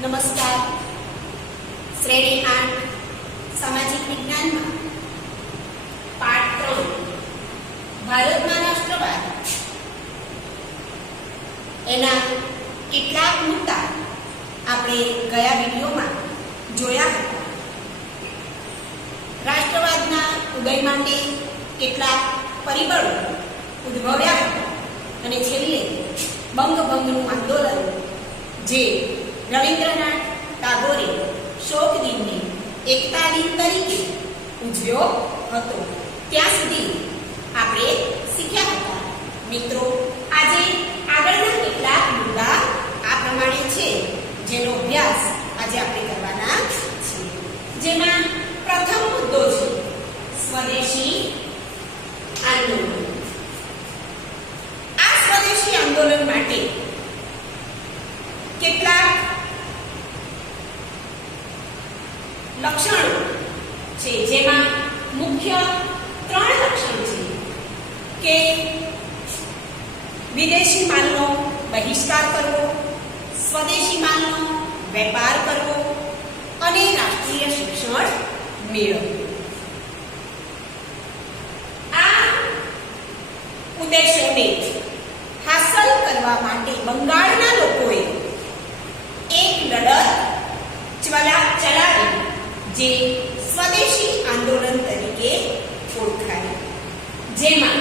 નમસ્કાર. શ્રેણી 8 સામાજિક વિજ્ઞાનમાં પાઠ 3 ભારતમાં રાષ્ટ્રવાદ એના કેટલાક મુદ્દા આપણે ગયા વિડીયોમાં જોયા હતા. રાષ્ટ્રવાદના ઉદય માટે કેટલાક પરિબળો ઉદ્ભવ્યા હતા અને છેલ્લે બંગભંગનું આંદોલન જે રવિન્દ્રનાથ ટાગોરે શોક દિનને એકતા દિન તરીકે ઉજવ્યો હતો ત્યાં સુધી આપણે શીખ્યા હતા. મિત્રો, આજે આગળના કેટલાક મુદ્દા આ પ્રમાણે છે જેનો અભ્યાસ આજે આપણે કરવાના છીએ. જેમાં પ્રથમ મુદ્દો છે સ્વદેશી આંદોલન. આ સ્વદેશી આંદોલન માટે કેટલાક લક્ષણો છે, જેમાં મુખ્ય 3 લક્ષણ છે કે વિદેશી માલનો બહિષ્કાર કરવો, સ્વદેશી માલનો વેપાર કરવો અને રાષ્ટ્રીય શિક્ષણ મેળવવું. આ ઉદ્દેશોને હાંસલ કરવા માટે બંગાળના લોકોએ એક લડત ચલાવી જે સ્વદેશી આંદોલન તરીકે ઓળખાય, જેમાં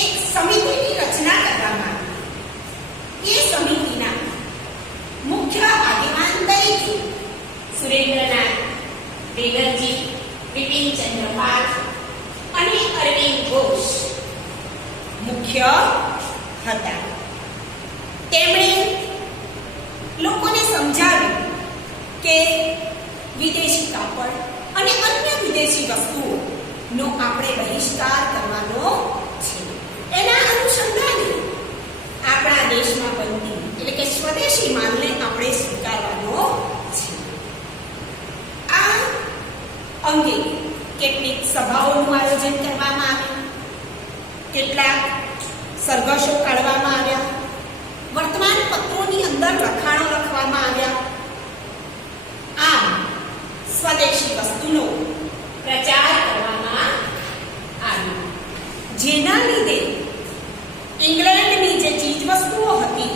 એક સમિતિની રચના કરવામાં આવી. એ સમિતિના મુખ્ય આગેવાન તરીકે સુરેન્દ્રનાથ બેનર્જી, બિપિનચંદ્ર પાલ અને અરવિંદ ઘોષ મુખ્ય હતા. તેમણે લોકોને સમજાવ્યું કે વિદેશી કાપડ અને અન્ય વિદેશી વસ્તુઓનો આપણે બહિષ્કાર કરવાનો છે. એના અનુસંધાને આપણા દેશમાં બનતી એટલે કે સ્વદેશી માલને આપણે સ્વીકારવાનો છે. આ અંગે કેટલીક સભાઓનું આયોજન કરવામાં આવ્યું, કેટલાક સરઘસો કાઢવામાં આવ્યા, વર્તમાન પત્રોની અંદર લખાણો લખવામાં આવ્યા. આમ સ્વદેશી વસ્તુનો પ્રચાર કરવામાં આવ્યો, જેના લીધે ઇંગ્લેન્ડની જે ચીજ વસ્તુઓ હતી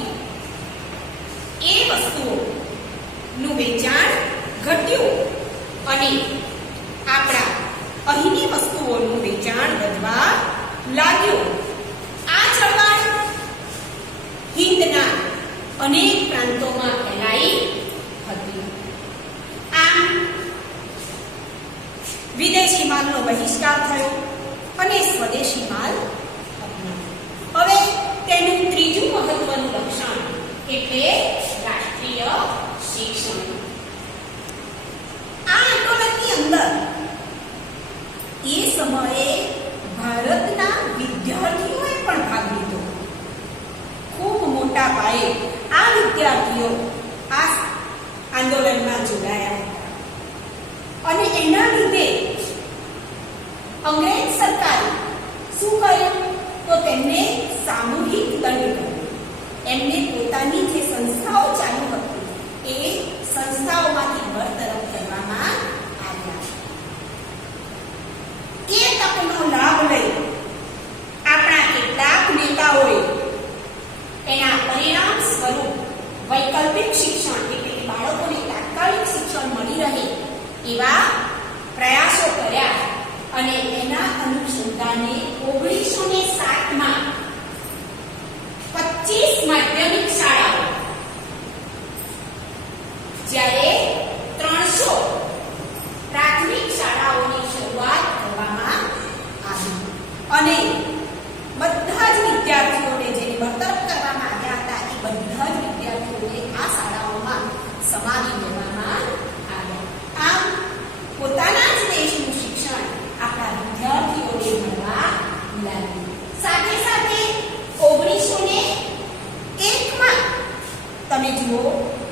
એ વસ્તુઓનું વેચાણ ઘટ્યું અને આપણા અહીંની વસ્તુઓનું વેચાણ વધવા લાગ્યું. આ ચળવળ હિંદના અનેક પ્રાંતોમાં ફેલાઈ હતી. આમ વિદેશી માલનો બહિષ્કાર થયો અને સ્વદેશી માલ અપનાવ્યો. હવે તેનું ત્રીજું મહત્વનું લક્ષણ એટલે રાષ્ટ્રીય શિક્ષણ. આ આંદોલનની અંદર એ સમયે ભારતના વિદ્યાર્થીઓએ પણ ભાગ લીધો. ખૂબ મોટા પાયે આ વિદ્યાર્થીઓ આ આંદોલનમાં જોડાયા હતા અને એના લીધે અંગ્રેજ સરકારે શું કર્યું તો તેમને સામૂહિક દંડ કર્યો. એમને પોતાની જે સંસ્થાઓ ચાલુ હતી એ સંસ્થાઓમાંથી બરતરફ કરવામાં આવ્યા. એ તકનો લાભ લઈ આપણા કેટલાક નેતાઓએ એના પરિણામ સ્વરૂપ વૈકલ્પિક શિક્ષણ એટલે કે બાળકોને તાત્કાલિક શિક્ષણ મળી રહે એવા પ્રયાસો કર્યા અને એના અનુસંધાને 1907માં 25 માધ્યમિક શાળાઓ, જ્યારે 300 પ્રાથમિક શાળાઓની શરૂઆત કરવામાં આવી અને બધા જ વિદ્યાર્થીઓને જેને બરતરફ કરવામાં આવ્યા હતા એ બધા જ વિદ્યાર્થીઓને આ શાળાઓમાં સમાવી દેવામાં આવ્યા. આમ પોતાના જ દેશનું શિક્ષણ આપણા વિદ્યાર્થીઓને મળવા લાગ્યું. સાથે સાથે 1901માં તમે જુઓ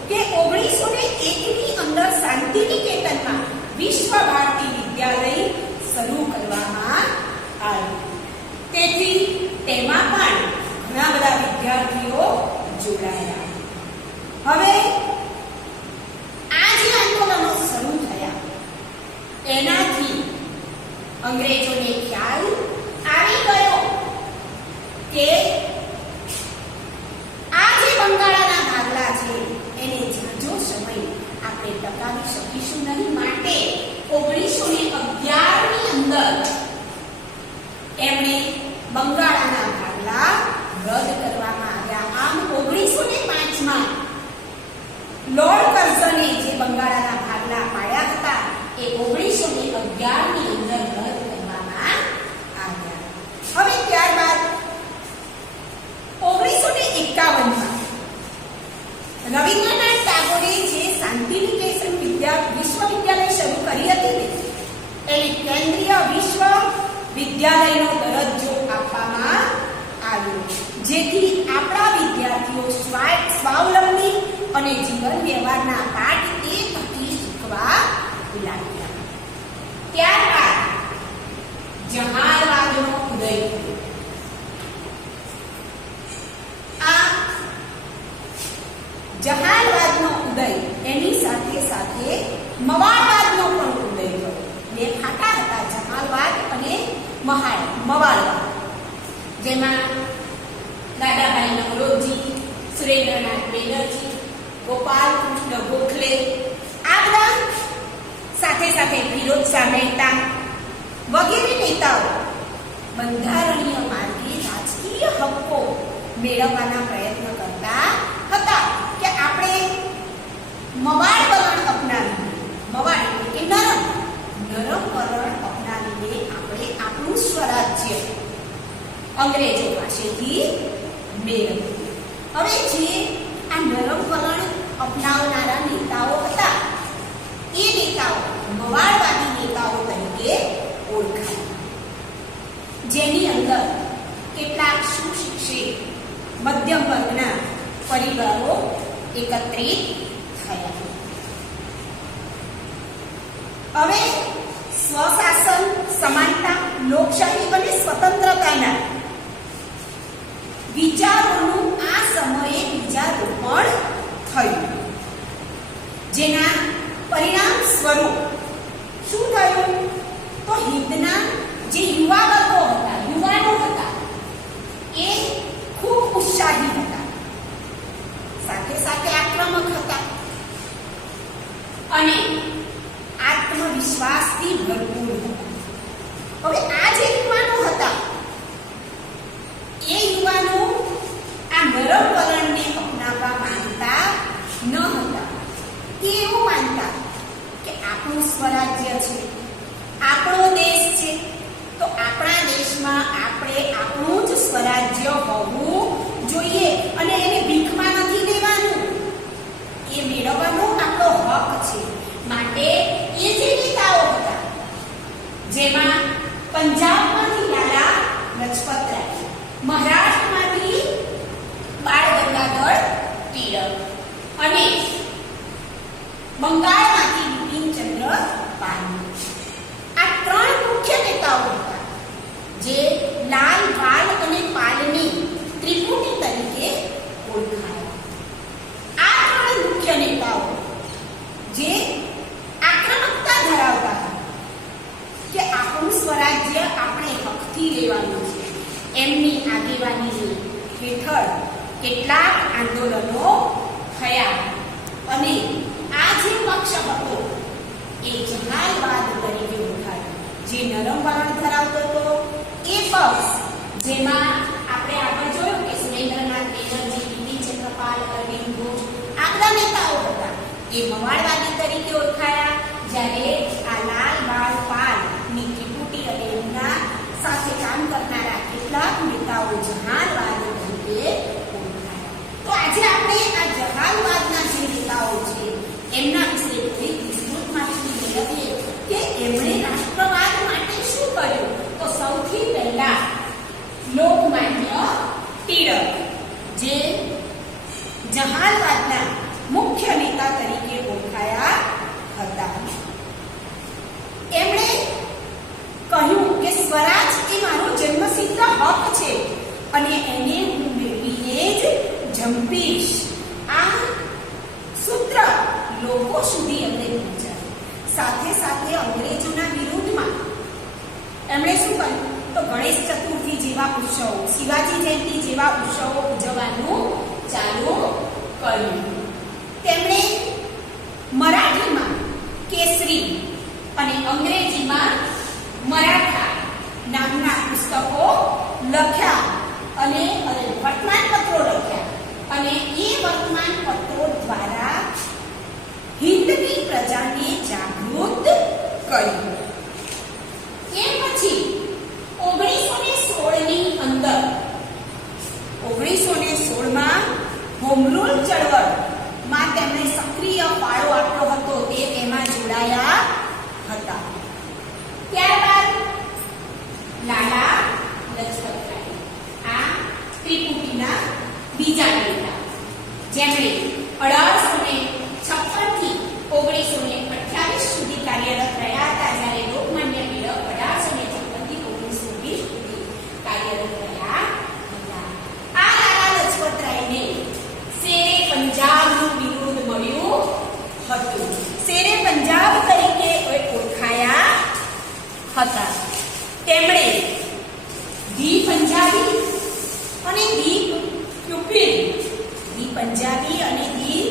કે 1901ની અંદર શાંતિનિકેતનમાં વિશ્વ ભારતી વિદ્યાલય શરૂ કરવામાં આવ્યું. તેથી તેમાં પણ ઘણા બધા વિદ્યાર્થીઓ જોડાયા. હવે શકીશું નહીં. માટે 1911 ની અંદર એમણે બંગાળાના ભાગલા રદ કરવામાં આવ્યા. આમ 1905 માં લોર્ડ કર્ઝને જે બંગાળાના ભાગલા પાડ્યા હતા એ 1911 ની અંદર રદ કરવામાં આવ્યા. હવે ત્યારબાદ 1951 માં રવિન્દ્રનાથ ટાગોરે જે શાંતિનિકેતન વિશ્વવિદ્યાલય શરૂ કરી હતી એને કેન્દ્રીય વિશ્વવિદ્યાલયનો દરજ્જો આપવામાં આવ્યો, જેથી આપણા વિદ્યાર્થીઓ સ્વાવલંબી અને જીવન વ્યવહારના પાઠ તે થકી શીખવા લાગ્યા. ત્યારબાદ જહાલવાદનો ઉદય. આ જહાલવાદનો ઉદય એની સાથે સાથે મવાળવાદનો પણ ઉદય થયો. બે ખાતા હતા, જહાલવાદ અને મવાળવાદ, જેમાં દાદાભાઈ નવરોજી, સુરેન્દ્રનાથ બેનર્જી, ગોપાલ કૃષ્ણ ગોખલે આ બધા સાથે સાથે ફિરોઝશાહ મહેતા વગેરે નેતાઓ બંધારણીય માર્ગે રાજકીય હક્કો મેળવવાના પ્રયત્ન કરતા હતા કે આપણે મવાળ વલણ અપનાવીને, મવાળ એટલે કે નરમ વલણ અપનાવીને આપણે આપણું સ્વરાજ્ય અંગ્રેજો પાસેથી મેળવ્યું. હવે જે આ નરમ વલણ અપનાવનારા નેતાઓ હતા એ નેતાઓ મવાળવાદી નેતાઓ તરીકે ઓળખાયા, જેની અંદર કેટલાક સુશિક્ષિત મધ્યમ વર્ગના પરિવારો એકત્રિત થયા. હવે સ્વશાસન, સમાનતા, લોકશાહી અને સ્વતંત્રતાના વિચારોનું આ સમયે બીજારોપણ થયું, જેના પરિણામ સ્વરૂપ શું થયું તો હિંદના જે યુવા વર્ગો હતા, યુવાનો હતા, એ ખૂબ ઉત્સાહી હતા, સાથે સાથે આક્રમક હતા અને આત્મવિશ્વાસથી ભરપૂર હતા. હવે આ જે યુવાનો હતા એ યુવાનો આ નરમ વલણને અપનાવવા માંગતા ન હતા. એ એવું માનતા કે આપણું સ્વરાજ્ય છે, આપણો દેશ છે, તો આપણા દેશમાં આપણે આપણું જ સ્વરાજ્ય હોવું જોઈએ અને એને ભીખમાં નથી દેવાનું, એ મેળવવાનો આપણો હક છે. માટે એ જે નેતાઓ હતા, જેમાં પંજાબમાંથી લાલા લજપત રાય, મહારાષ્ટ્રમાંથી બાળ ગંગાધર ટિળક અને બંગાળમાંથી બિપિનચંદ્ર પાલ, આ ત્રણ મુખ્ય નેતાઓ હતા જે લાલ, બાલ અને પાલની ત્રિપુટી તરીકે ઓળખાયા. આ ત્રણ મુખ્ય નેતાઓ જે આક્રમકતા ધરાવતા હતા કે આપણું સ્વરાજ્ય આપણે હકથી લેવાનું છે, એમની આગેવાની હેઠળ કેટલાક આંદોલનો થયા અને આ જે પક્ષ હતો એ જહાલવાદ તરીકે ઓળખાયો. જે નરમ વલણ ધરાવતો હતો એ પક્ષ, જેમાં આપણે આગળ જોયું કે સુરેન્દ્રનાથ બેનર્જી, બિપિનચંદ્ર પાલ, અરવિંદ ઘોષ આ બધા નેતાઓ હતા, એ મવાળવાદી તરીકે ઓળખાયા. જ્યારે આ લાલ, બાળ, પાલ ની ત્રિપુટી અને એમના સાથે કામ કરનારા કેટલાક નેતાઓ જહાલવાદ તરીકે ઓળખાયા. તો આજે આપણે આ જહાલવાદના જે નેતાઓ છે એમના વિશે થોડી વિસ્તૃત માહિતી મેળવીએ કે એમણે રાષ્ટ્રવાદ માટે શું કર્યું. તો સૌથી પહેલા લોકમાન્ય ટિળક, જે જહાલવાદના મુખ્ય નેતા તરીકે ઓળખાયા હતા, એમણે કહ્યું કે સ્વરાજ એ મારો જન્મસિદ્ધ હક છે અને એને હું મેળવીને જ જંપીશ. આ સૂત્ર લોકો સુધી એમણે પહોંચાડ્યું. સાથે સાથે અંગ્રેજોના વિરુદ્ધમાં એમણે શું કર્યું તો ગણેશ ચતુર્થી જેવા ઉત્સવો, શિવાજી જયંતિ જેવા ઉત્સવો ઉજવવાનું ચાલુ કર્યું. તેમણે મરાઠીમાં હોમ રૂલ ચળવળમાં તેમણે સક્રિય ફાળો આપ્યો હતો તે તેમાં જોડાયા હતા. ત્યારબાદ લાલા લજપતરાય આ ત્રિપુટીના બીજા નેતા જેમણે 1856 થી 1928 સુધી કાર્યરત રહ્યા હતા. જ્યારે લોકમાન્ય ટિળક 1856 થી 1920 સુધી કાર્યરત રહ્યા હતા. આ લાલા લજપતરાયને શેરે પંજાબનું બિરુદ મળ્યું હતું. શેરે પંજાબ તરીકે ઓળખાયા હતા. તેમણે ધી પંજાબી અને ધી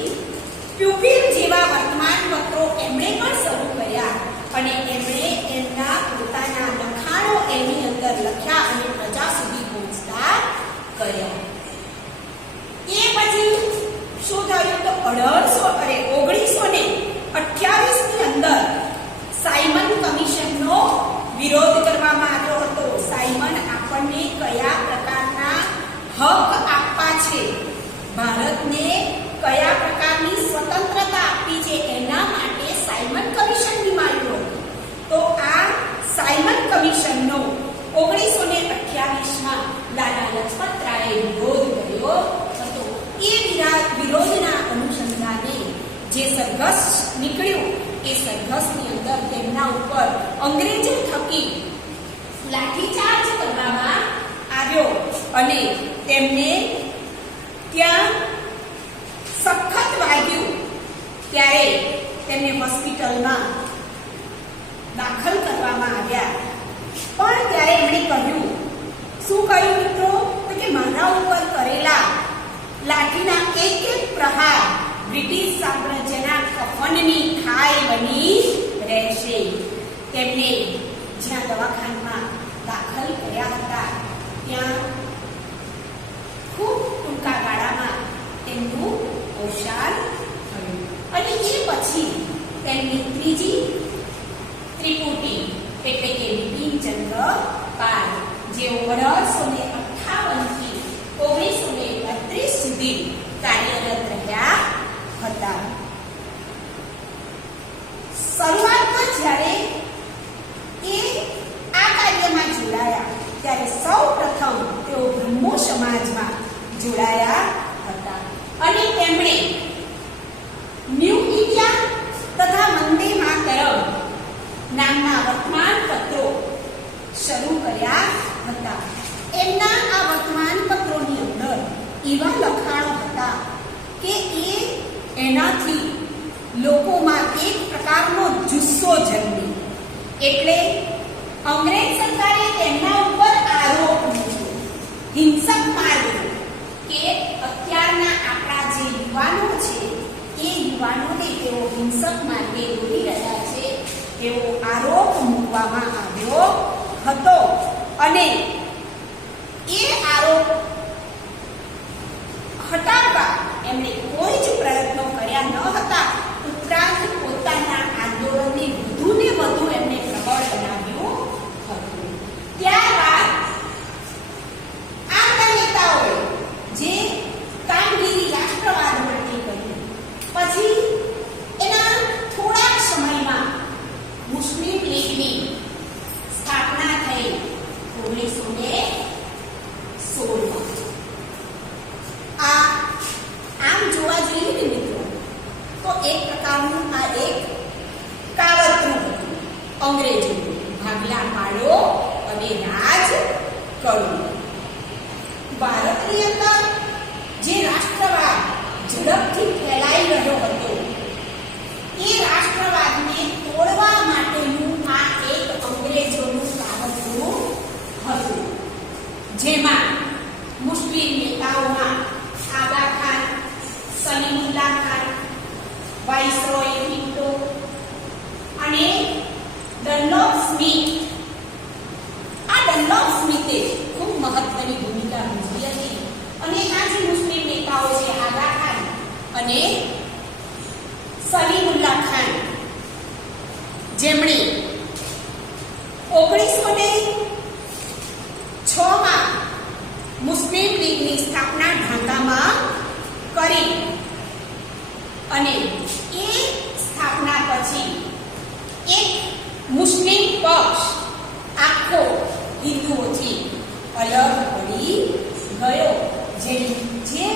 પ્યુપિલ જેવા વર્તમાન પત્રો એમણે પણ શરૂ કર્યા અને એમણે એમના પોતાના લખાણો એની અંદર લખ્યા અને પ્રજા સુધી પહોંચતા કર્યા. એ પછી શું થયું તો 1928 ની અંદર સાયમન કમિશનનો વિરોધ કરવામાં આવ્યો હતો. સાયમન આપણને કયા પ્રકારના હક આપવા છે, ભારતને કયા પ્રકારની સ્વતંત્રતા આપવી છે એના માટે સાયમન કમિશન નિમાયું હતું. તો આ સાયમન કમિશનનો 1928માં લાલા લજપતરાયે વિરોધ કર્યો હતો. એ વિરોધના અનુસંધાને જે સરઘસ નીકળ્યું એ સરઘસની અંદર તેમના ઉપર અંગ્રેજો થકી લાઠીચાર્જ કરવામાં આવ્યો અને તેમને ત્યાં સખત વાગ્યું. ત્યારે તેમને હોસ્પિટલમાં દાખલ કરવામાં આવ્યા. પણ ત્યારે એમણે કહ્યું, શું કહ્યું મિત્રો? તો કે મારા ઉપર કરેલા લાઠીના એક એક પ્રહાર બ્રિટિશ સામ્રાજ્યના કફનની ખાઈ બની રહેશે. તેમને જ્યાં દવાખાનામાં દાખલ કર્યા હતા ત્યાં ખૂબ ટૂંકા ગાળામાં તેમનું અવસાન થયું અને એ પછી તેમની ત્રીજી ત્રિપુટી એટલે કે બિપિનચંદ્ર પાલ જેઓ 1858 થી 1932 સુધી કાર્યરત રહ્યા હતા. શરૂઆતમાં જ્યારે એ આ કાર્યમાં જોડાયા ત્યારે સૌ પ્રથમ તેઓ બ્રહ્મો સમાજમાં જોડાયા હતા અને તેમણે ન્યૂ ઇન્ડિયા તથા વંદે માતરમ નામના વર્તમાન પત્રો શરૂ કર્યા હતા. એમના આ વર્તમાન પત્રોની અંદર એવા લખાણો હતા કે એનાથી લોકોમાં એક પ્રકારનો જુસ્સો જન્મે. એટલે અંગ્રેજ સરકારે તેમના ઉપર આરોપ મૂક્યો, હિંસક માર્ગ કે અત્યારના આપણા જે યુવાનો છે એ યુવાનોને તેઓ હિંસક માર્ગે દોરી રહ્યા છે એવો આરોપ મૂકવામાં આવ્યો હતો અને એ આરોપ હટાવવા એમણે કોઈ જ પ્રયત્નો કર્યા ન હતા. ઉપરાંત પોતાના આંદોલનને વધુ ને વધુ એમણે પ્રબળ બનાવ્યું હતું. ત્યારબાદ આ નેતાઓએ જે કામગીરી રાષ્ટ્રવાદ માટે કરી પછી એના થોડાક સમયમાં મુસ્લિમ લીગની સ્થાપના થઈ 1916માં. આમ જોવા જઈએ ને મિત્રો તો એક પ્રકારનું આ એક કાવતરું હતું અંગ્રેજોનું. ભાગલા પાડો અને રાજ કરો. ભારતની અંદર જે રાષ્ટ્રવાદ ઝડપથી ફેલાઈ રહ્યો હતો એ રાષ્ટ્રવાદને તોડવા માટેનું આ એક અંગ્રેજોનું કાવતરું હતું. જેમાં મુસ્લિમ નેતાઓમાં આગા ખાન, સલીમુલ્લાહ ખાન, વાઇસરોય પિન્ટો અને ડનલોપ સ્મિથ. આ ડનલોપ સ્મિથે ખૂબ મહત્વની ભૂમિકા ભજવી હતી અને આ જે મુસ્લિમ નેતાઓ છે આગા ખાન અને સલીમુલ્લાહ ખાન જેમણે 1906માં મુસ્લિમ લીગની સ્થાપના ઢાકામાં કરી અને એ સ્થાપના પછી એક મુસ્લિમ પક્ષ આખો હિન્દુઓથી અલગ પડી ગયો, જે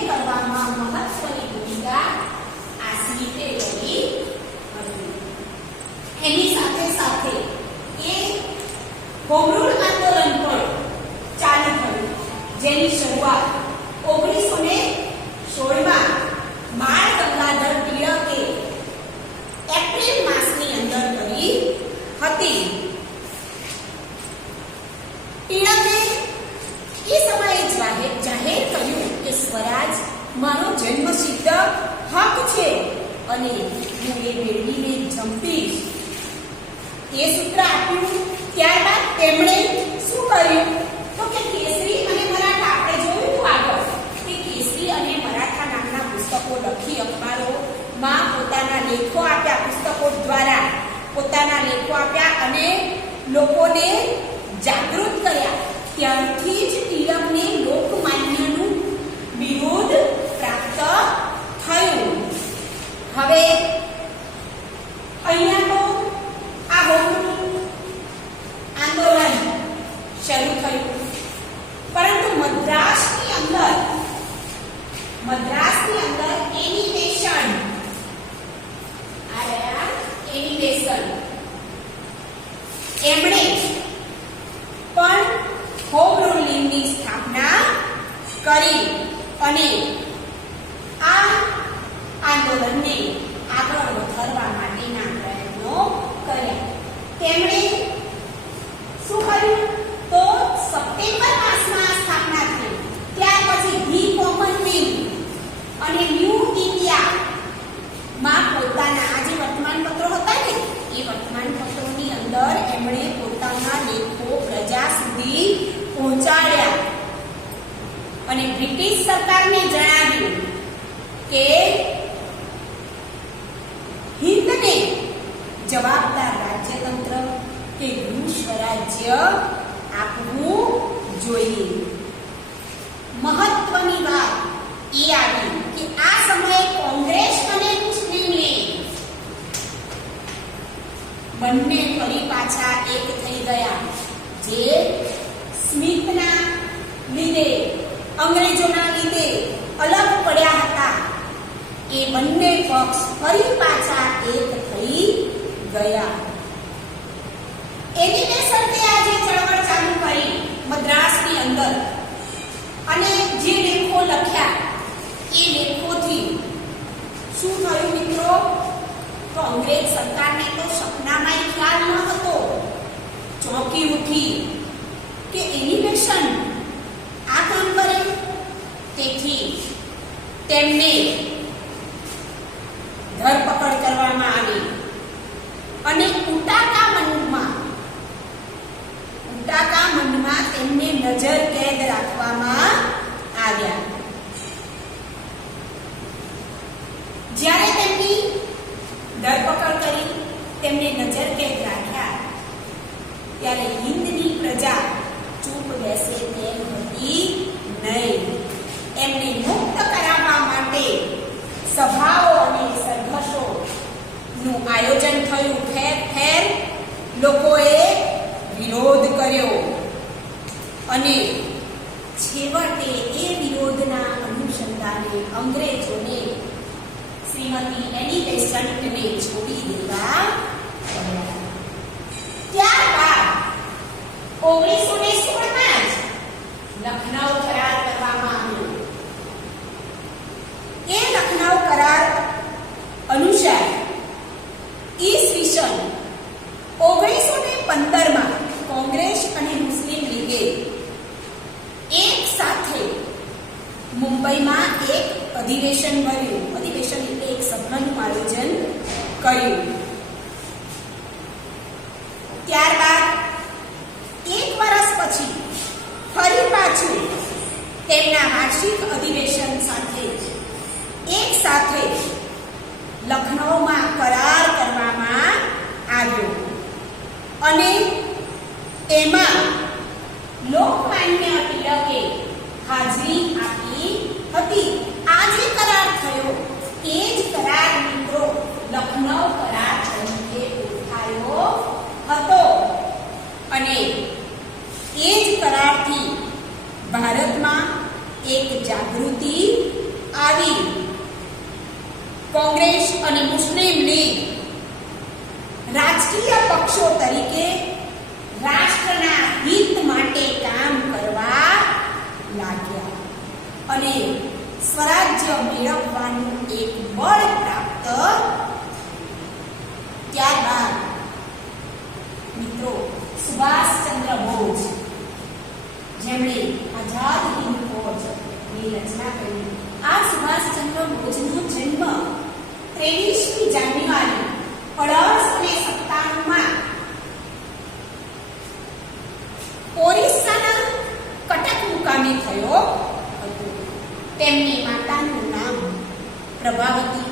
કરવામાં મહત્વની ભૂમિકા આશ્રિતે કરી હતી. એની સાથે સાથે એ હોમ રૂલ આંદોલન પણ ચાલુ થયું, જેની શરૂઆત 1916માં બાળ ગંગાધર ટિળકે એપ્રિલ માસની અંદર કરી હતી. ટિળકે એ સમયે જાહેર કર્યું કે સ્વરાજ મારો જન્મસિદ્ધ હક છે અને હું એ મેળવીને જંપીશ. એ સૂત્ર આપ્યું. ત્યારબાદ તેમણે શું કર્યું તો કે કેસરી અને મરાઠા, આપણે જોયું આગળ કે કેસરી અને મરાઠા નામના પુસ્તકો લખી અખબારોમાં પોતાના લેખો આપ્યા, પુસ્તકો દ્વારા પોતાના લેખો આપ્યા અને લોકોને જાગૃત કર્યા. ત્યારથી જ ટિળકને લોકમાન્યનું બિરુદ પ્રાપ્ત થયું. હવે અહીંયા તો આ હોમ આંદોલન શરૂ થયું, પરંતુ મદ્રાસની અંદર એનિમેશન એમણે પણ હોમ રૂલિંગની સ્થાપના કરી અને આ આંદોલનને આગળ વધારવા માટેના પ્રયત્નો કર્યા. તેમણે શું કર્યું તો સપ્ટેમ્બર માસમાં સ્થાપના થઈ. ત્યાર પછી ધી કોમનવેલ્થ અને ન્યૂ ઇન્ડિયામાં પોતાના આ જે વર્તમાનપત્રો હતા ને એ વર્તમાનપત્રોની અંદર એમણે પોતાના લેખો પ્રજા સુધી પહોંચાડ્યા અને બ્રિટિશ સરકારને જણાવ્યું કે હિંદને જવાબદાર રાજ્યતંત્ર કે ગૃહ સ્વરાજ્ય આપવું જોઈએ. મહત્વની વાત એ આવી કે આ સમયે કોંગ્રેસ અને મુસ્લિમ લીગ બંને ફરી પાછા એક થઈ ગયા. જે સ્મિથના લીધે, અંગ્રેજોના લીધે અલગ પડ્યા હતા, એ બંને પક્ષ ફરી પાછા એક થઈ ગયા. એનિમેશનને આજે ચળવળ ચાલુ કરી મદ્રાસની અંદર અને જે લેખો લખ્યા એ લેખોથી શું થયું મિત્રો? તો અંગ્રેજ સરકારને તો સપનામાં ખ્યાલ ન હતો. ચોંકી ઉઠી કે એનિમેશન આ કામ કરે. તેથી તેમને ધરપકડ કરવામાં આવી અને ઉટાકા મંડમાં તેમને નજર કેદ રાખવામાં આવ્યા. જ્યારે તેમની ધરપકડ કરી, તેમને નજર કેદ રાખ્યા, ત્યારે હિંદની પ્રજા ચૂપ બેસે તેમ હતી નહીં. એમને મુક્ત કરાવવા માટે સભાઓ અને સરઘસોનું આયોજન થયું. ઠેર ઠેર લોકોએ વિરોધ કર્યો અને છેવટે એ વિરોધના અનુસંધાને અંગ્રેજોને શ્રીમતી એની બેસન્ટને છોડી દેવા પડ્યા. ત્યારબાદ 1916માં જ લખનઉ કરાર કરવામાં આવ્યો. એ લખનઉ કરાર અનુસાર ઈસવીસન 1915માં કોંગ્રેસ અને મુસ્લિમ લીગે એક સાથે મુંબઈમાં એક અધિવેશન ભર્યું. અધિવેશન એટલે એક સભાનું આયોજન કર્યું. ત્યારબાદ એક વર્ષ પછી ફરી પાછું તેમના વાર્ષિક અધિવેશન સાથે એક સાથે લખનૌમાં કરાર કરવામાં આવ્યો અને તેમાં લોકમાન્ય ટિળકે હાજરી આપી હતી. આ જે કરાર થયો એ જ કરારની કોંગ્રેસ અને મુસ્લિમ લીગ રાજકીય પક્ષો તરીકે રાષ્ટ્રના હિત માટે કામ કરવા લાગ્યા અને સ્વરાજ્ય મેળવવાનું એક બળ પ્રાપ્ત. ત્યારબાદ મિત્રો સુભાષચંદ્ર બોઝ, જેમણે આઝાદ હિંદ ફૌજની રચના કરી. આ સુભાષચંદ્ર બોઝનો જન્મ 23મી જાન્યુઆરી 1857માં ઓરિસ્સાના કટક મુકામે થયો હતો. તેમની માતાનું નામ પ્રભાવતી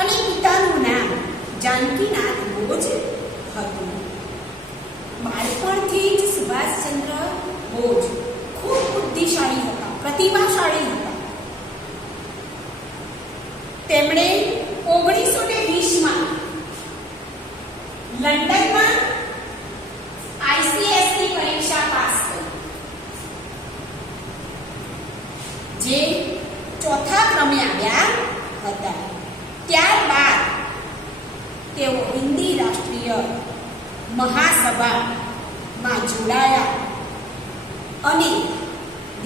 અને પિતાનું નામ જાનકીનાથ બોઝ હતું. બાળપણથી જ સુભાષચંદ્ર બોઝ ખૂબ બુદ્ધિશાળી હતા, પ્રતિભાશાળી હતા. તેમણે 1920માં લંડનમાં ICSની પરીક્ષા પાસ કરી, જે ચોથા ક્રમે આવ્યા હતા. ત્યારબાદ તેઓ હિન્દી રાષ્ટ્રીય મહાસભામાં જોડાયા અને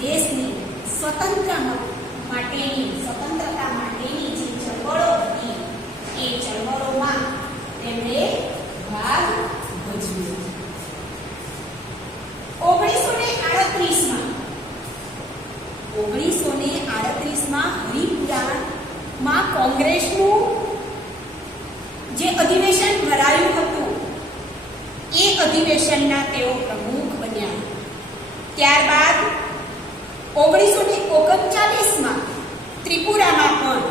દેશની સ્વતંત્રતા માટેની જે ચળવળો હતી એ ચળવળોમાં તેમણે ભાગ ભજવ્યો. 1938માં હરિપુરામાં કોંગ્રેસનું જે અધિવેશન ભરાયું હતું એ અધિવેશનના તેઓ પ્રમુખ બન્યા. ત્યારબાદ 1939માં ત્રિપુરામાં પણ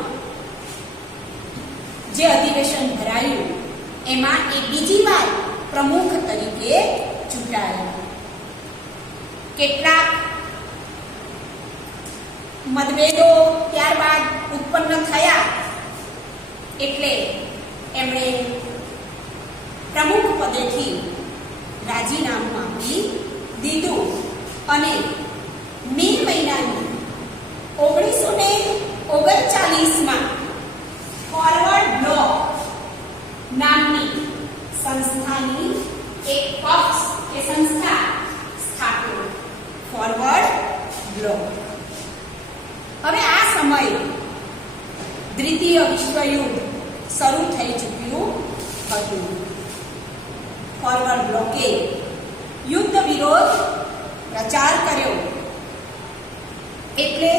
જે અધિવેશન ભરાયું એમાં એ બીજી વાર પ્રમુખ તરીકે ચૂંટાયા. કેટલાક મતભેદો ત્યારબાદ ઉત્પન્ન થયા એટલે એમણે પ્રમુખ પદેથી રાજીનામું આપી દીધું અને મે મહિનાની 1939માં ફોરવર્ડ બ્લોક નામની સંસ્થાની એક પક્ષ કે સંસ્થા સ્થાપી, ફોરવર્ડ બ્લોક. હવે આ સમયે દ્વિતીય વિશ્વયુદ્ધ શરૂ થઈ ચૂક્યું હતું. ફોરવર્ડ બ્લોકે યુદ્ધ વિરોધ પ્રચાર કર્યો એટલે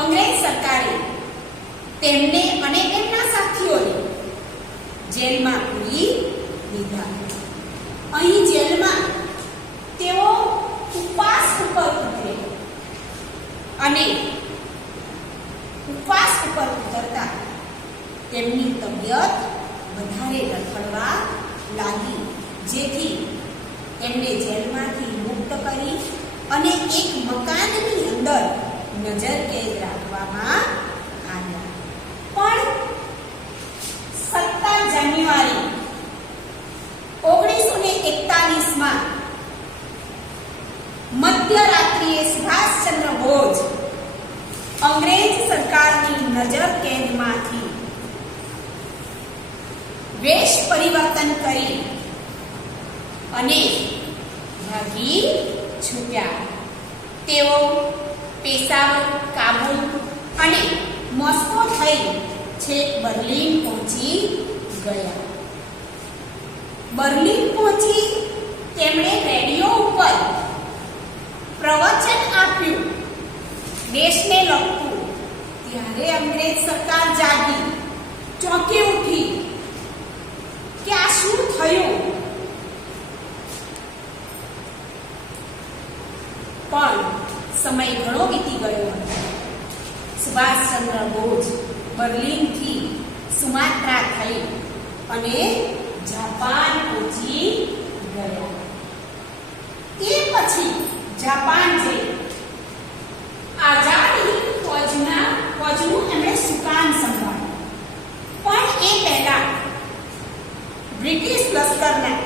અંગ્રેજ સરકારે તેમને અને તેમના સાથીઓને જેલમાં પૂરી દીધા. અહીં જેલમાં તેઓ ઉપવાસ ઉપર ઉતરે અને ઉપવાસ ઉપર ઉતરતા તેમની તબિયત વધારે લથડવા લાગી, જેથી તેમને જેલમાંથી મુક્ત કરી અને એક મકાનની અંદર નજરકેદ રાખવામાં આવ્યા. પણ 17 જાન્યુઆરી 1941માં મધ્યરાત્રિએ સુભાષચંદ્ર બોઝ અંગ્રેજ સરકારની નજરકેદમાંથી વેશ પરિવર્તન કરી અને ભાગી છૂટ્યા. તેઓ પેશાવર, કાબુલ અને મોસ્કો થઈ છેક બર્લિન પહોંચી ગયા. બર્લિન પહોંચી તેમણે રેડિયો ઉપર પ્રવચન આપ્યું દેશને લગતું. ત્યારે અંગ્રેજ સરકાર જાગી, ચોંકી ઉઠી કે આ શું થયું. પણ સમય ઘણો વીતી ગયો હતો. સુભાષચંદ્ર બોઝ બર્લિનથી સુમાત્રા થઈ અને જાપાન પહોંચી ગયા. તે પછી જાપાન જઈ આઝાદ હિંદ ફૌજનું એમણે સુકાન સંભાળ્યું. પણ એ પહેલા બ્રિટિશ લશ્કરના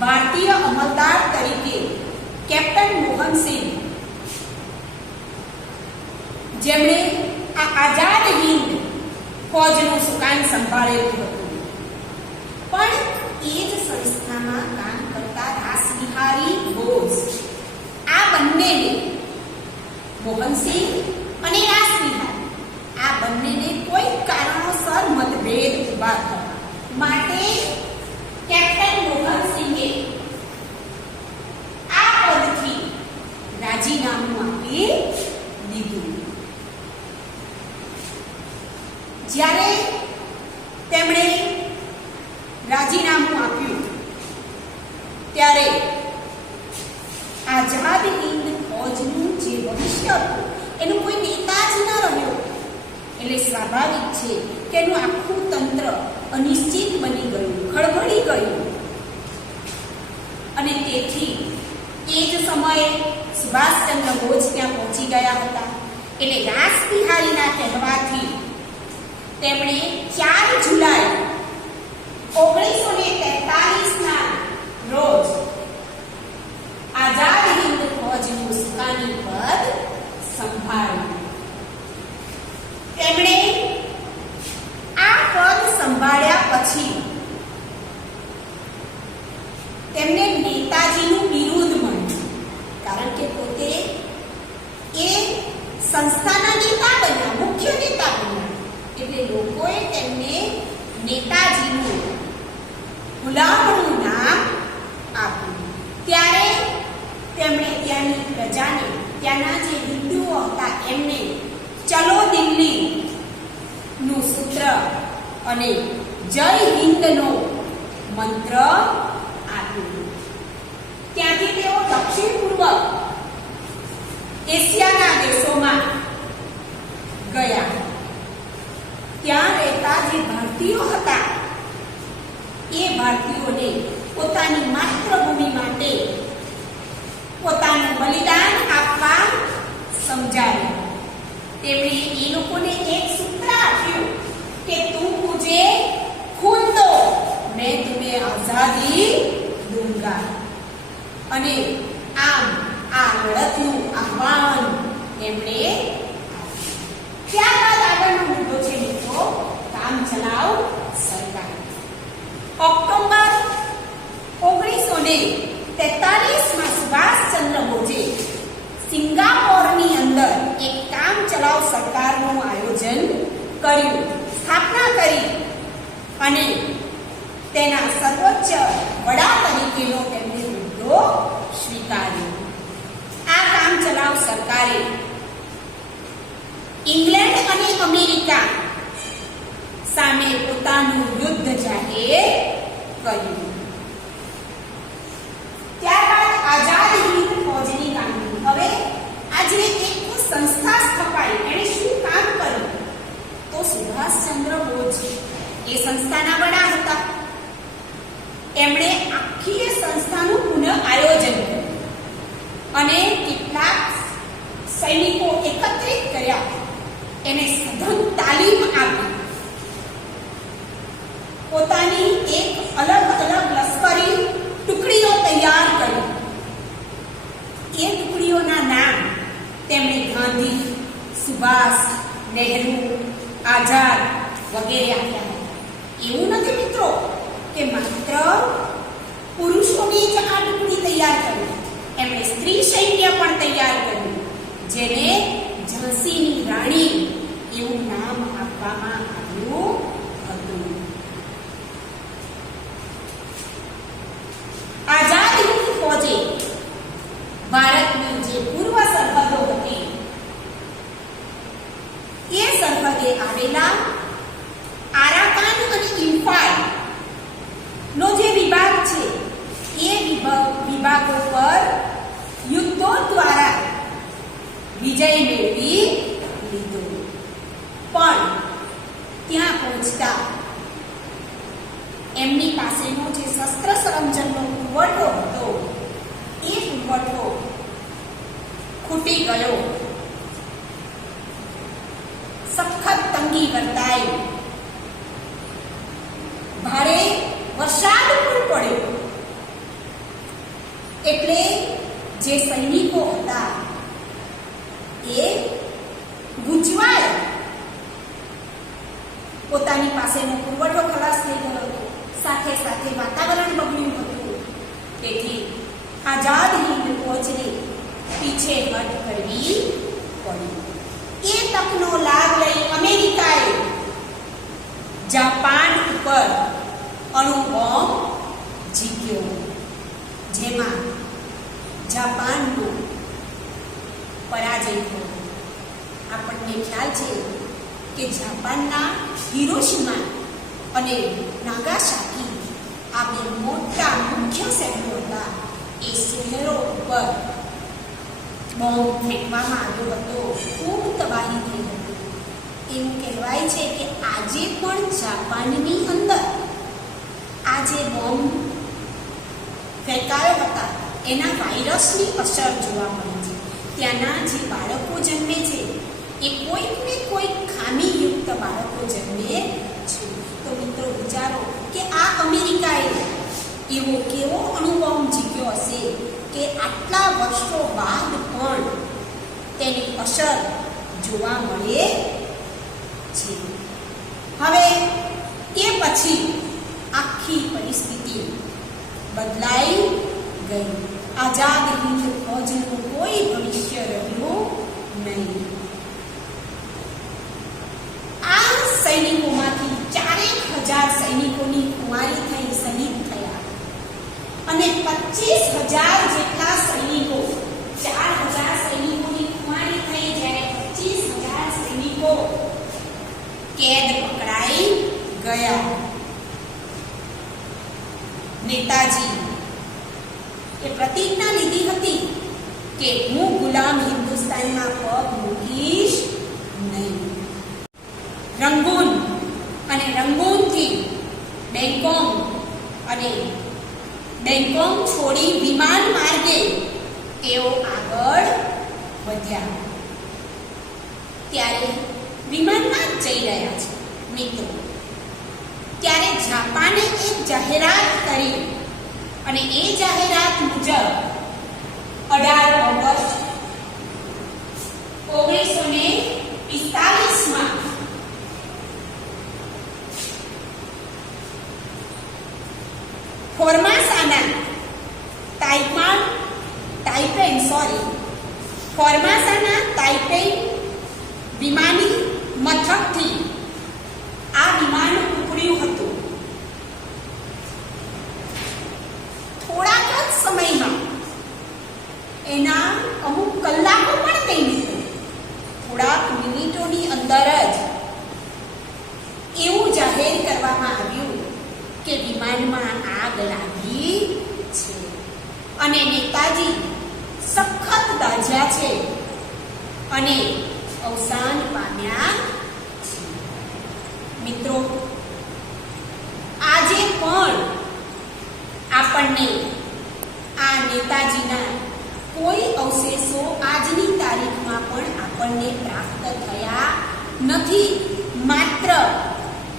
ભારતીય અમલદાર તરીકે કેપ્ટન મોહનસિંહ, જેમણે આ આઝાદ હિંદ ફોજનું સુકાન સંભાળેલું હતું. પણ એ જ સંસ્થામાં કામ કરતા રાસબિહારી બોઝ આ બંનેને મોહનસિંહ અને રાસબિહારી આ બંનેને કોઈ કારણોસર મતભેદ ઉભા થયા માટે કેપ્ટન મોહનસિંહે આ પદથી રાજીનામું આપી દીધું. જ્યારે તેમણે રાજીનામું આપ્યું ત્યારે આઝાદ હિંદ ફૌજનું જે ભવિષ્ય હતું એનું કોઈ નેતા જ ન રહ્યો. એટલે સ્વાભાવિક છે કે એનું આખું તંત્ર અનિશ્ચિત બની ગયું, ખળભળી ગયું. અને તેથી એ જ સમયે સુભાષચંદ્ર બોઝ ત્યાં પહોંચી ગયા હતા. એટલે રાસબિહારીના કહેવાથી તેમણે 4 જુલાઈ 1943ના રોજ આઝાદ હિંદ ફૌજનું સુકાની પદ સંભાળ્યું. તેમણે આ પદ સંભાળ્યા પછી તેમને નેતાજીનું બિરુદ મળ્યું. કારણ કે પોતે એ સંસ્થાના નેતા બન્યા, મુખ્ય નેતા બન્યા. એટલે લોકોએ તેમને નેતાજીનું ગુલામનું નામ આપ્યું. ત્યારે તેમણે ત્યાંની પ્રજાને, ત્યાંના જે હિન્દુઓ હતા એમને ચલો દિલ્હી નું સૂત્ર અને જય હિન્દનો મંત્ર આપ્યું. ત્યાંથી તેઓ દક્ષિણ પૂર્વ એશિયાના દેશોમાં ગયા. ત્યાં રહેતા જે ભારતીયો હતા એ ભારતીયોને પોતાની માતૃભૂમિ માટે પોતાનું બલિદાન આપવા સમજાવ્યું. તેમણે એ લોકોને એક સૂત્ર આપ્યું કે તું મુझे खून दो मैं तुम्हें आजादी दूंगा. અને આમ આ લડતનું આહ્વાન તેમણે. ત્યારબાદ આગળનો મુદ્દો છે મિત્રો કામ ચલાવ સરકાર. ઓક્ટોબર 1943માં સુભાષચંદ્ર બોઝે સિંગાપોરની અંદર એક કામ ચલાવ સરકારનું આયોજન કર્યું, સ્થાપના કરી અને તેના સર્વોચ્ચ વડા તરીકેનો તેમણે હોદ્દો સ્વીકાર્યો. આ કામ ચલાવ સરકારે ઇંગ્લેન્ડ અને અમેરિકા સામે પોતાનું યુદ્ધ જાહેર કર્યું. ત્યારબાદ આઝાદ હિંદ ફૌજની કામગીરી. હવે આજે એક સંસ્થા સ્થપાઈ, એણે શું કામ કર્યું? તો સુભાષચંદ્ર બોઝ એ સંસ્થાના વડા હતા. એમણે આખી એ સંસ્થાનું પુનઃ આયોજન કર્યું અને કેટલાક સૈનિકો એકત્રિત કર્યા, એને સઘન તાલીમ આપી, પોતાની એક અલગ અલગ લશ્કરી ટુકડીઓ તૈયાર કરી. એ ટુકડીઓના નામ તેમણે ગાંધી, સુભાષ, નહેરુ, આઝાદ વગેરે આપ્યા. એવું નથી મિત્રો કે માત્ર પુરુષોની જ આ ટુકડી તૈયાર કરી, એમણે સ્ત્રી સૈન્ય પણ તૈયાર કર્યું, જેને ઝાંસીની રાણી એવું નામ આપવામાં આવ્યું હતું. આઝાદ હિંદ ફૌજે ભારતની જે પૂર્વ સરહદો હતી એ સરહદે આવેલા આરાકાન અને ઇમ્ફાલ નો જે વિભાગ છે એ વિભાગો પર યુદ્ધો દ્વારા વિજય મેળવી લીધો. પણ ત્યાં પહોંચતા એમની પાસેનો જે શસ્ત્ર સંરક્ષણનો પુરવઠો હતો એ પુરવઠો ખૂટી ગયો, સખત તંગી વર્તાઈ, ભારે વરસાદ પણ પડ્યો. એટલે જે સૈનિકો હતા એ ગુંચવાયા. પોતાની પાસેનો પુરવઠો ખલાસ થઈ ગયો હતો, સાથે સાથે વાતાવરણ બગડ્યું હતું. તેથી આઝાદ હિંદ ફૌજને પીછેહટ કરવી પડી. એ તકનો લાભ લઈ અમેરિકાએ જાપાન ઉપર અણુ બોમ્બ જીત્યો, જેમાં જાપાનનો પરાજય થયો. આપણને ખ્યાલ છે કે જાપાનના હિરોશિમા અને નાગાસાકી આ બે મોટા મુખ્ય શહેરો હતા. એ શહેરો ઉપર બોમ્બ ફેંકવામાં આવ્યો હતો, ખૂબ તબાહી થઈ હતી. એવું કહેવાય છે કે આજે પણ જાપાનની અંદર આ જે બોમ્બ ફેંકાયો હતા એના વાયરસની અસર જોવા મળે છે. ત્યાંના જે બાળકો જન્મે છે એ કોઈક ને કોઈક ખામીયુક્ત બાળકો જન્મે છે. તો મિત્રો વિચારો કે આ અમેરિકાએ એવો કેવો અણુબોમ્બ જીત્યો હશે કે આટલા વર્ષો બાદ પણ તેની અસર જોવા મળે છે. હવે તે પછી આખી પરિસ્થિતિ બદલાઈ ગઈ. આઝાદ હિંદ ફૌજનું કોઈ ભવિષ્ય રહ્યું નહીં. આ સૈનિકોમાંથી 4,000 સૈનિકોની ખુમારી થઈ શહીદ થયા અને 25,000 જેટલા સૈનિકો, 4,000 સૈનિકોની ખુમારી થઈ, જ્યારે 25,000 સૈનિકો કેદ પકડાઈ ગયા. નેતાજી એ પ્રતિજ્ઞા લીધી હતી કે હું ગુલામ હિન્દુસ્તાનમાં પગ મૂકીશ નહીં. રંગૂન અને રંગૂનથી બેંગકોક અને બેંગકોક છોડી વિમાન માર્ગે તેઓ આગળ વધ્યા. ત્યારે વિમાનમાં જઈ રહ્યા છે મિત્રો, ત્યારે જાપાને એક જાહેરાત કરી અને એ જાહેરાત મુજબ 18 ઓગસ્ટ 1945માં ફોર્માસાના તાઇપેઈ વિમાની મથકથી આ વિમાન ઉપડ્યું હતું. થોડાક જ સમયમાં, એના અમુક કલાકો પણ નહીં નીકળ્યું, થોડાક મિનિટોની અંદર જ એવું જાહેર કરવામાં આવ્યું કે વિમાનમાં આગ લાગી છે અને નેતાજી સખત દાઝ્યા છે અને અવસાન પામ્યા છે. મિત્રો, આજે પણ આપણને આ નેતાજીના કોઈ અવશેષો આજની તારીખમાં પણ આપણને પ્રાપ્ત થયા નથી. માત્ર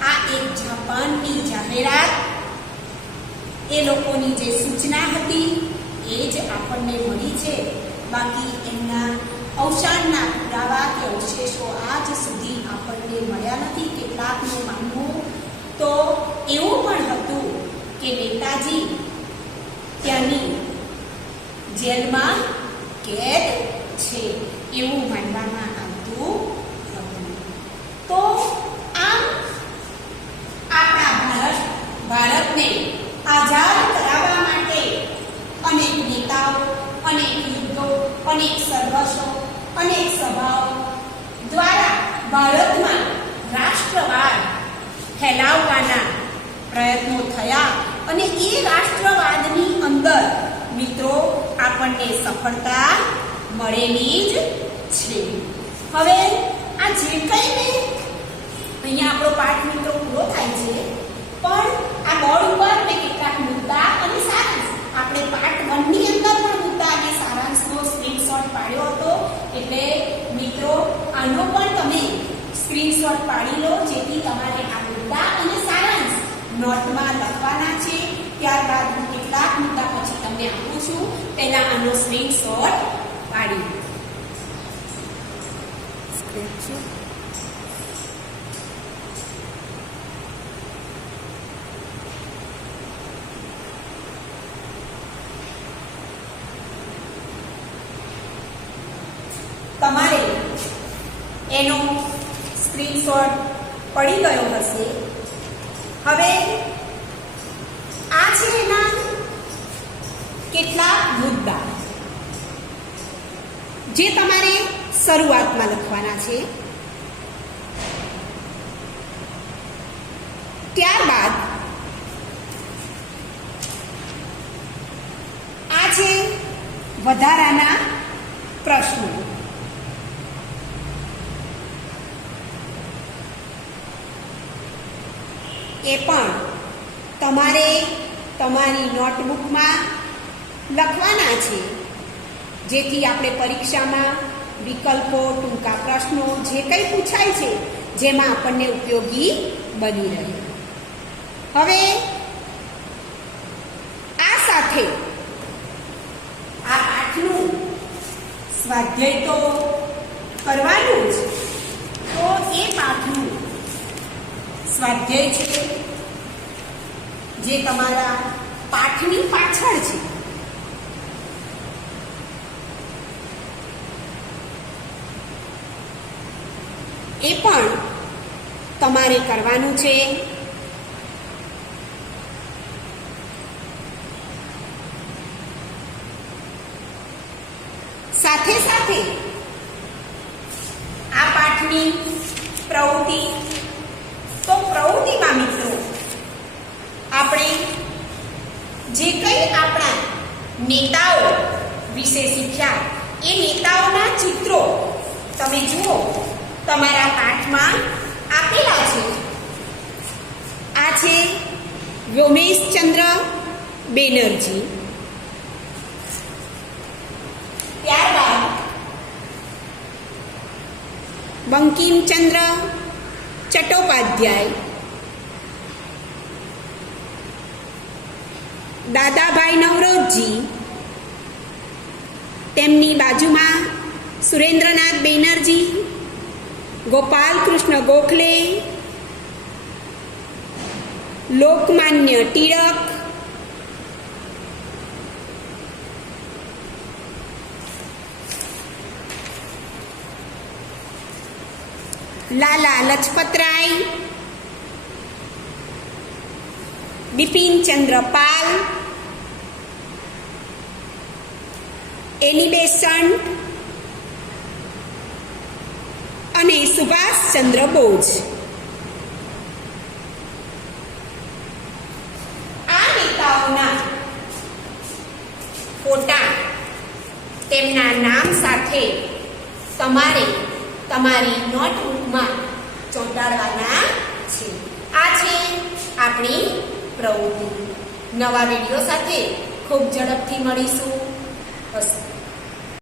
આ એક જાપાનની જાહેરાત, એ લોકોની જે સૂચના હતી એ જ આપણને મળી છે. બાકી એમના અવસાનના પુરાવા કે અવશેષો આજ સુધી આપણને મળ્યા નથી. કેટલાકનું માનવું તો એવું પણ હતું કે નેતાજી ત્યાંની જેલમાં કેદ છે, એવું માનવામાં આવતું હતું. તો આમ આપણા ભારતને આઝાદ કરાવવા માટે અનેક નેતાઓ, અનેક યુદ્ધો, અનેક સંઘર્ષો, અનેક સભાઓ દ્વારા ભારતમાં રાષ્ટ્રવાદ ફેલાવવાના પ્રયત્નો થયા અને એ રાષ્ટ્રવાદની અંદર મિત્રો આપણને સફળતા મળેલી જ છે. હવે આ જે કંઈ અહીંયા આપણો પાઠ મિત્રો પૂરો થાય છે, પણ આ બોર્ડ ઉપર મેં કેટલાક મુદ્દા અને સારાંશ, આપણે પાર્ટ 1 ની અંદર પણ મુદ્દા અને સારાંશનો સ્ક્રીનશોટ પાડ્યો હતો. એટલે મિત્રો આનો પણ તમે સ્ક્રીનશોટ પાડી લો, જેથી તમારે આ મુદ્દા અને સારાંશ નોટમાં લખવાના છે. ત્યારબાદ હું કેટલાક મુદ્દા પછી તમને આપું છું, પહેલા આનો સ્ક્રીનશોટ પાડી લો. એનો સ્ક્રીનશોટ પડી ગયો હશે. હવે આ છે એના કેટલાક મુદ્દા જે તમારે શરૂઆતમાં લખવાના છે. ત્યારબાદ આ છે વધારાના પ્રશ્નો. એ પણ તમારે તમારી નોટબુકમાં લખવાના છે, જેથી આપણે પરીક્ષામાં વિકલ્પો, ટૂંકા પ્રશ્નો જે કંઈ પૂછાય છે જેમાં આપણને ઉપયોગી બની રહે. હવે આ સાથે આ પાઠનું સ્વાધ્યાય તો કરવાનું જ, તો એ પાઠનું સ્વાધ્યાય છે જે તમારા પાઠની પાછળ છે. એ પણ તમારે કરવાનું છે. સાથે સાથે આ પાઠની પ્રવૃત્તિ, તો પ્રવૃત્તિમાં મિત્રો આપણે જે કંઈ આપણા નેતાઓ વિશે શીખ્યા એ નેતાઓના ચિત્રો તમે જુઓ, તમારા પાઠમાં આપેલા છે. આ છે વ્યોમેશચંદ્ર બેનર્જી. ત્યારબાદ બંકિમચંદ્ર ચટ્ટોપાધ્યાય, દાદાભાઈ નવરોજી, તેમની બાજુમાં સુરેન્દ્રનાથ બેનર્જી, ગોપાલ કૃષ્ણ ગોખલે, લોકમાન્ય ટિળક, લાલા લજપતરાય, બિપિનચંદ્ર પાલ, એની બેસન્ટ અને સુભાષચંદ્ર બોઝ. આ નેતાઓના ફોટા તેમના નામ સાથે તમારે તમારી નોટબુકમાં ચોંટાડવાના છે. આ છે આપણી પ્રવૃત્તિ. નવા વિડીયો સાથે ખૂબ ઝડપથી મળીશું.